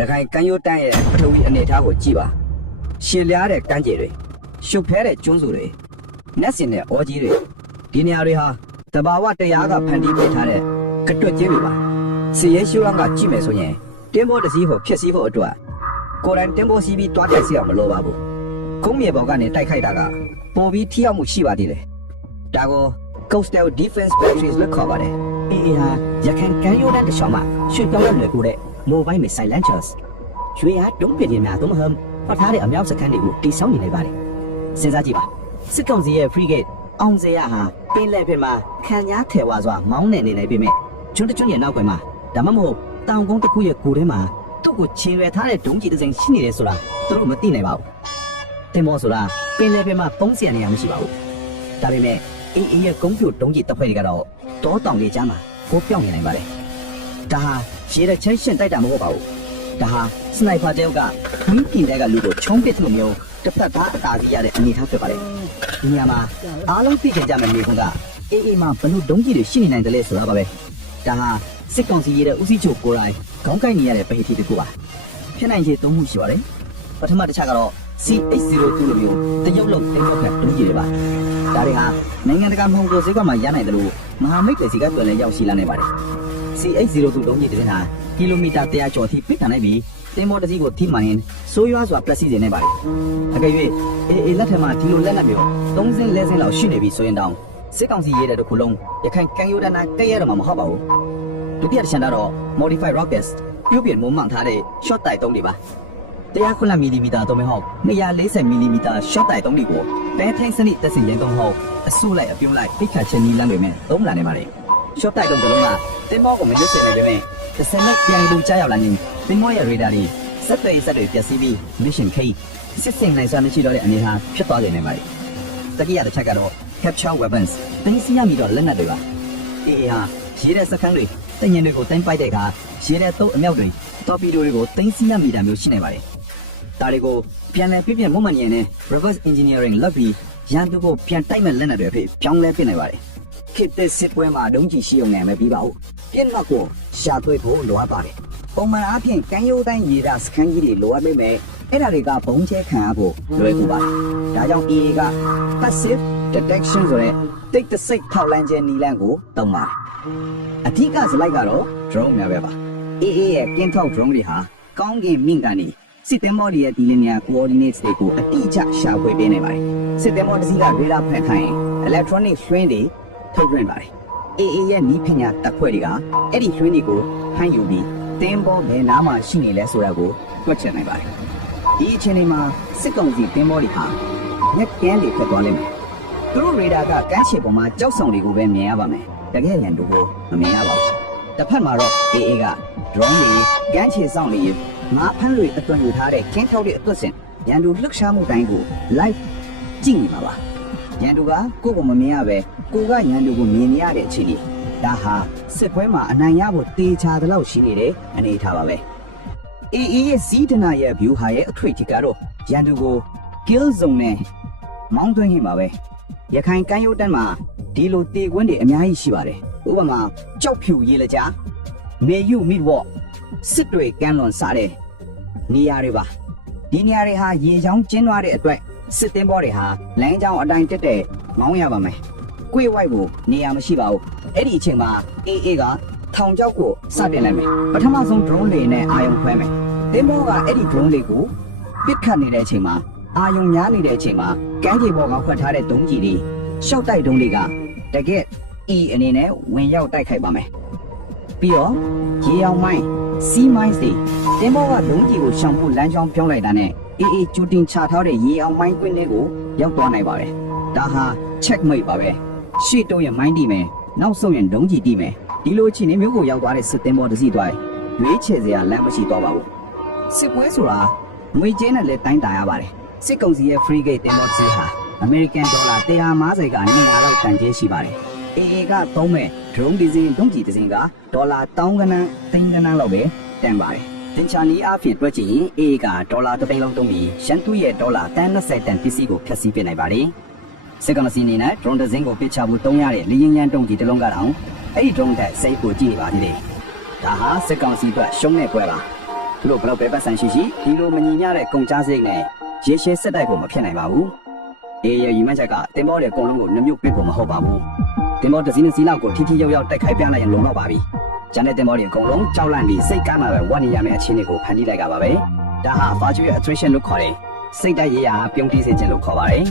ရခိုင်ကမ်းရိုးတန်းရဲ့ပထဝီအနေအထားကိုကြည့်ပါရှည်လျားတဲ့ကမ်းခြေတွေရှုပ်ဖဲတဲ့ကျွန်းစုတွေနက်စင်တဲ့အော်ကြီးတွေဒီနေရာတွေဟာတဘာဝတရားကဖန်တီးပေးထားတဲ့ကတွက်ကျင်းတွေပါစီရဲရှိုးကကြည့်မယ်ဆိုရင်တင်းဘောတစ်စီးကိုဖြစ်စည်းဖို့အတွက်ကိုယ်တိုင်တင်းဘောစီးပြီးတွားတက်စီအောင်မလိုပါဘူးကုန်းမြေပေါ်ကနေတိုက်ခိုက်တာကပိုပြီးထိရောက်မှုရှိပါသေးတယ်ဒါကို Coastal Defense Batteries လို့ခေါ်ပါတယ်အေးဟာရခိုင်ကမ်းရိုးတန်းတစ်လျှောက်မှာရွှေ့ပြောင်းရလွယ်ကူတဲ့ Mobile Missile Launchers ရွှေဟာတုံးပြင်းများသုံးဟမ်ဖတ်ထားတဲ့အမြောက်စခန်းတွေကိုတိစောင်းနေနေပါတယ်စဉ်းစားကြည့်ပါစစ်ကောင်စီရဲ့ frigate အောင်စရာဟာပင်လယ်ပြင်မှာခံညားထဲဝါစွာမောင်းနေနေပြီမဲ့ကျွန်းတကျွန်းရဲ့နောက်ကွယ်မှာဒါမှမဟုတ်တောင်ကုန်းတစ်ခုရဲ့ကိုယ်ထဲမှာသူ့ကိုခြေရွယ်ထားတဲ့ဒုံးကြီးတစ်စိမ်ရှိနေတယ်ဆိုတာသူတို့မသိနိုင်ပါဘူးတင်မောဆိုတာပင်လယ်ပြင်မှာပုံးစရာနေရာမရှိပါဘူးဒါပေမဲ့အေးရဲ့ကုန်းပြိုဒုံးကြီးတစ်ဖွဲ့တွေကတော့တောတောင်တွေကြားမှာကိုပြောင်းနေနိုင်ပါတယ်ဒါဟာရေတဲ့ချင်းရှင်တိုက်တာမဟုတ်ပါဘူးဒါဟာစနိုက်ပါတယောက်ကဝင်းပြင်တဲ့ကလူကိုချုံးပစ်လို့မျိုးတစ်ဖက်သားအသာစီရတဲ့အနေထားဖြစ်ပါတယ်ဒီနေရာမှာအားလုံးသိကြကြမယ့်နေခွန်းကအေးမှာဘလို့ဒုံးကြီးတွေရှိနေနိုင်တယ်လဲဆိုတာပါပဲဒါဟာစစ်ကောင်စီရဲ့ဦးစီးချုပ်ကိုယ်တိုင်ခေါင်းကိုက်နေရတဲ့ပဟိတိတစ်ခုပါဖြစ်နိုင်ခြေသုံးမှုရှိပါတယ်ပထမတစ်ချက်ကတော့ CH02 လိုမျိုးတရုတ်လုံးတင်ရောက်တဲ့ဒုံးကြီးတွေပါဒါတွေဟာနိုင်ငံတကာမှောင်ခိုဈေးကွက်မှာရနိုင်တယ်လို့မဟာမိတ်တွေစီကပြန်လဲရောက်ရှိလာနေပါတယ် CH02 ဒုံးကြီးတွေဟာကီလိုမီတာ100ကျော်ထိပစ်ထန်နိုင်ပြီးတင်မော်တစီကိုထိမှန်ရင်ဆိုးရွားစွာပလက်စီနေနေပါတယ်အကယ်၍အေးလက်ထက်မှာဒီလိုလက်နက်မျိုး3စင်း4စင်းလောက်ရှိနေပြီဆိုရင်တောင်စစ်ကောင်စီရေးတဲ့တစ်ခုလုံးရခိုင်ကမ်းရိုးတန်းကဲ့ရတော့မှာမဟုတ်ပါဘူးဒုတိယတစ်ချမ်းတော့ modified rockets ပြုပြင်မိုးမှန်ထားတဲ့ short တိုက်တုံးတွေပါ109 mm သုံးမဟုတ်240 mm short တိုက်တုံးတွေကိုဘဲထိန်စနစ်တက်စီရင်သုံးဟုတ်အစုလိုက်အပြုံးလိုက်ပိတ်ခတ်ခြင်းနီးလမ်းတွေနဲ့သုံးလာနေပါတယ် short တိုက်တုံးကလုံးကတင်မောကိုမရွတ်စင်နေပေမဲ့တစ်စက်နဲ့ပြန်လူကြားရောက်လာရင်တင်မောရဲ့ radar တွေစက်တွေပျက်စီးပြီး mission K စစ်စင်နိုင်စွာမရှိတော့တဲ့အနေအထားဖြစ်သွားနေပါတယ်တတိယတစ်ချက်ကတော့ capture weapons တင်းစီရမိတော့လက်နက်တွေပါအေးဟာရေးတဲ့စခန်းတွေတညင်တွေကိုတိုင်းပိုက်တဲ့အခါရေးတဲ့သုံးအမြောက်တွေတော်ပီဒိုတွေကိုတင်းစီရမိတာမျိုးရှိနေပါတယ်ဒါတွေကိုပြန်လည်ပြည့်မွန်ရင်နဲ့ reverse engineering လုပ်ပြီးရန်သူကိုပြန်တိုက်မဲ့လက်နက်တွေအဖြစ်ပြောင်းလဲပြနေပါတယ်ခေတ်သစ်စစ်ပွဲမှာဒုံးကျည်ရှိုံနဲ့မပြီးပါဘူးပြင်းမှတ်ကိုရှာသွေးဖို့လိုအပ်ပါတယ်ပုံမှန်အားဖြင့်ကမ်းရိုးတန်းရေဒါစခန်းကြီးတွေလိုအပ်ပေမဲ့အဲ့ဒါတွေကဘုံကျဲခံရဖို့လွယ်ကူပါတယ်ဒါကြောင့် EA က passive detection ဆိုတဲ့တိတ်တဆိတ်ထောက်လန်းခြင်းနီလန်းကိုသုံးပါတယ်အဓိကစလိုက်ကတော့ drone ပဲပါ EA ရဲ့ကင်းထောက် drone တွေဟာကောင်းကင်မြင့်ကနေစစ်သည်မော်ဒီရဲ့ဒီလင်းညာ coordinates တွေကိုအတိအကျရှာဖွေပေးနေပါတယ်စစ်သည်မော်တစ်စီးက radar ဖန်ခိုင်း electronic ရွှင်းတွေထုတ်လွှင့်ပါတယ် AA ရဲ့နီးပညာတပ်ဖွဲ့တွေကအဲ့ဒီရွှင်းတွေကိုဖမ်းယူပြီးတင်းဘောဘယ်နားမှာရှိနေလဲဆိုတာကိုတွက်ချက်နိုင်ပါတယ်ဒီအချိန်မှာစစ်ကောင်စီတင်းဘောတွေဟာညက်ကန်းတွေဖြစ်သွားလိမ့်မယ်သူတို့ radar ကကမ်းခြေပေါ်မှာကြောက်ဆောင်တွေကိုပဲမြင်ရပါမယ်တကယ်ရန်သူကိုမမြင်ရပါဘူးတစ်ဖက်မှာတော့ AA က drone တွေကမ်းခြေဆောင်တွေငါဖမ်းလို့အသွင်ယူထားတဲ့ကင်းထောက်တဲ့အသွက်စင်ရန်သူလှုပ်ရှားမှုတိုင်းကို live ကြည့်နေမှာပါရန်သူကကိုယ့်ကိုမမြင်ရပဲကိုကရန်သူကိုမြင်နေရတဲ့အခြေအနေဒါဟာစစ်ပွဲမှာအနိုင်ရဖို့တေချာသလောက်ရှိနေတဲ့အနေအထားပါပဲ AA ရဲ့ဇီးဒနာရဲ့ view ဟာရဲ့အထွေထိကတော့ရန်သူကို kill zone နဲ့မောင်းသွင်းနေပါပဲရခိုင်ကမ်းရိုးတန်းမှာဒီလိုတေကွင်းတွေအများကြီးရှိပါတယ်ဥပမာကြောက်ဖြူရေလကြားမေယူမီဝေါ့စစ်တွေကမ်းလွန်စားတဲ့နေရာတွေပါဒီနေရာတွေဟာရေချောင်းကျင်းသွားတဲ့အတွက်စစ်တင်းဘောတွေဟာလမ်းကြောင်းအတိုင်းတက်တဲ့မောင်းရပါမယ်။ကိုယ်ဝိုက်ကိုနေရာမရှိပါဘူး။အဲ့ဒီအချိန်မှာ AA ကထောင်ချောက်ကိုစတင်လိုက်မယ်။ပထမဆုံး drone လေးနဲ့အာယုံခွဲမယ်။တင်းဘောကအဲ့ဒီ drone လေးကိုပစ်ခတ်နေတဲ့အချိန်မှာအာယုံများနေတဲ့အချိန်မှာကမ်းခြေပေါ်ကခွက်ထားတဲ့ဒုံးကြီးတွေရှော့တိုက်ဒုံးတွေကတကယ် E အနေနဲ့ဝင်ရောက်တိုက်ခိုက်ပါမယ်။ပြီးတော့ရေအောင်မိုင်း C mines တွေတင်းဘောကဒုံးကြီးကိုရှောင်ဖို့လမ်းကြောင်းပြောင်းလိုက်တာနဲ့AA ကျူတင်ချထားတဲ့ရေအောင်မိုင်းကွင်းတွေကိုရောက်သွားနိုင်ပါတယ်။ဒါဟာ checkmate ပါပဲ။ရှေ့တိုးရင်မိုင်းတီးမယ်။နောက်ဆုံးရင်ဒုံးကြီးတီးမယ်။ဒီလိုအခြေအနေမျိုးကိုရောက်သွားတဲ့စစ်သည်မော်တစ်စီးသွားရွေးချယ်စရာလမ်းမရှိတော့ပါဘူး။စစ်ပွဲဆိုတာငွေကြေးနဲ့လည်းတိုင်းတာရပါတယ်။စစ်ကောင်စီရဲ့ frigate တင်မော်ကြီးဟာ American dollar 150က200လောက်တန်ကြေးရှိပါတယ်။ AA ကသုံးမဲ့ drone ဒီဇင်းဒုံးကြီးတစ်စင်းကဒေါ်လာ1000ခန်းသိန်းခန်းလောက်ပဲတန်ပါတယ်။တင်ချာနီအားဖြင့်တွက်ကြည့်ရင် AA ကဒေါ်လာ3သိန်းလောက်သုံးပြီးရှန်တူရဲ့ဒေါ်လာ10-20တန်ပစ္စည်းကိုဖျက်ဆီးပစ်နိုင်ပါတယ်။စစ်ကောင်စီအနေနဲ့ drone တစ်စင်းကိုပစ်ချဖို့သုံးရတဲ့လေရင်ရန်တုံးကြီးတစ်လုံးကတော့အဲ့ဒီ drone တဲ့စိတ်ကိုကြည့်နေပါသေးတယ်။ဒါဟာစစ်ကောင်စီအတွက်ရှုံးတဲ့ပွဲပါ။ သူတို့ဘလောက်ပဲပတ်စံရှိဒီလိုမညီမျှတဲ့ကုန်ကြားစိတ်နဲ့ရေရှည်ဆက်တိုက်ဖို့မဖြစ်နိုင်ပါဘူးအေးရညီမချက်ကတင်ပေါ်တဲ့အကုန်လုံးကိုနှမြုပ်ပစ်ဖို့မဟုတ်ပါဘူးတင်ပေါ်တစ်စီးနှစ်စီးလောက်ကိုထိထိရောက်ရောက်တိုက်ခိုက်ပြလိုက်ရင်လုံတော့ပါပြီကျန်တဲ့တင်ပေါ်တွေအကုန်လုံးကြောက်လန့်ပြီးစိတ်ကမ်းလာပဲဝတ်နေရမယ့်အခြေအနေကိုဖန်တီးလိုက်ကပါပဲဒါဟာ virtual attrition လို့ခေါ်တယ်စိတ်တိုက်ရေးရာပြုံးတီးစေခြင်းလို့ခေါ်ပါတယ်